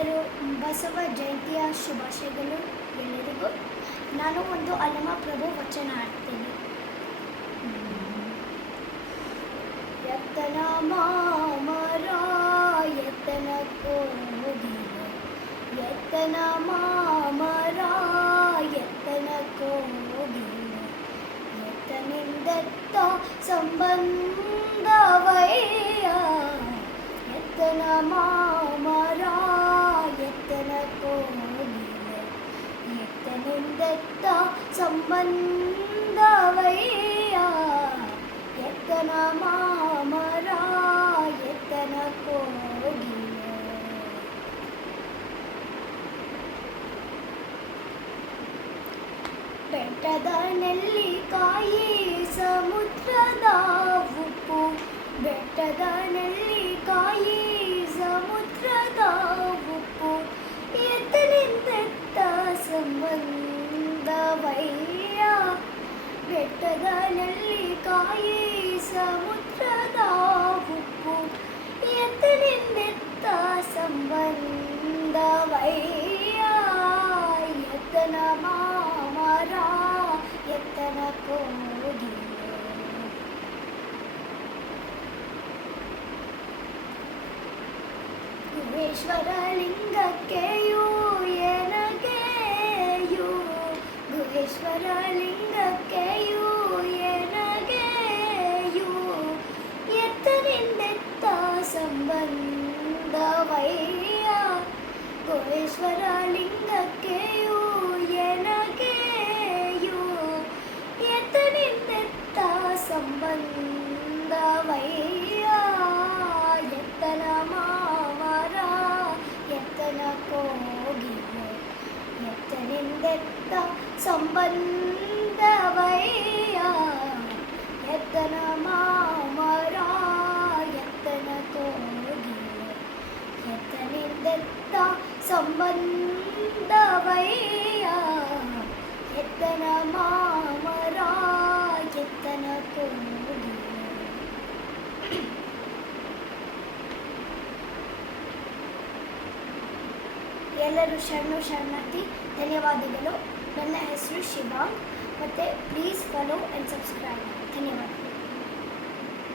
ಎಲ್ಲರೂ ಬಸವ ಜಯಂತಿಯ ಶುಭಾಶಯಗಳು ಎಲ್ಲರಿಗೂ. ನಾನು ಒಂದು ಅಲಮ ಪ್ರಭು ವಚನ ಹಾಡ್ತೀನಿ. ಯತನ ಮಾಮರ ಯತನ ಕೋಗಿಲ, ಯತನ ಮಾಮರ ಯತನ ಕೋಗಿಲ, ಯತನಿಂದೆತ್ತ ಸಂಬಂಧವಯ್ಯ, ಯತನ ಮಾಮರ ಯತನ ಕೋಗಿಲ, ಯತನಿಂದೆತ್ತ ಸಂಬಂಧವಯ್ಯ, ಯತನ ಮಾಮರ ಯತನ ಕೋಗಿಲ. ಬೆಟ್ಟದ ನೆಲ್ಲಿಕಾಯಿ ಸಮುದ್ರದ ಉಪ್ಪು, ಬೆಟ್ಟದ ನೆಲ್ಲಿಕಾಯಿ ಸಮುದ್ರದ ಉಪ್ಪು, ಎತ್ತನಿಂದೆತ್ತ ಸಂಬಂಧವಯ್ಯ, ಬೆಟ್ಟದ ನೆಲ್ಲಿಕಾಯಿ ಸಮುದ್ರದ ಉಪ್ಪು, ಎತ್ತನಿಂದೆತ್ತ ಸಂಬಂಧವಯ್ಯ, ಯತನ ಮಾಮರ ಯತನ ಕೋಗಿಲ. ಗುಹೇಶ್ವರ ಲಿಂಗಕ್ಕೆಯೂ ಏನಗೆಯೂ, ಗುಹೇಶ್ವರ ಲಿಂಗಕ್ಕೆಯೂ ಏನಗೆಯೂ, ಎತ್ತನಿಂದೆತ್ತ ಸಂಬಂಧವಯ್ಯ, ಗುಹೇಶ್ವರ ಲಿಂಗಕ್ಕೆಯೂ ಏನಗೆಯೂ, ಎತ್ತನಿಂದೆತ್ತ ಸಂಬಂಧವಯ್ಯ, ಯತನ ಮಾಮರ ಯತನ ಕೋಗಿಲ, ಯತನಿಂದೆತ್ತ ಸಂಬಂಧವಯ್ಯ, ಯತನ ಮಾಮರ ಯತನ ಕೋಗಿಲ, ಯತನಿಂದೆತ್ತ ಸಂಬಂಧವಯ್ಯ, ಯತನ ಮಾಮರ ಯತನ ಕೋಗಿಲ. ಎಲ್ಲರೂ ಶರಣಾರ್ಥಿ. ಧನ್ಯವಾದಗಳು. ನನ್ನ ಹೆಸರು ಶಿವಾಂಗ್. ಮತ್ತು ಪ್ಲೀಸ್ ಫಾಲೋ ಆ್ಯಂಡ್ ಸಬ್ಸ್ಕ್ರೈಬ್. ಧನ್ಯವಾದ.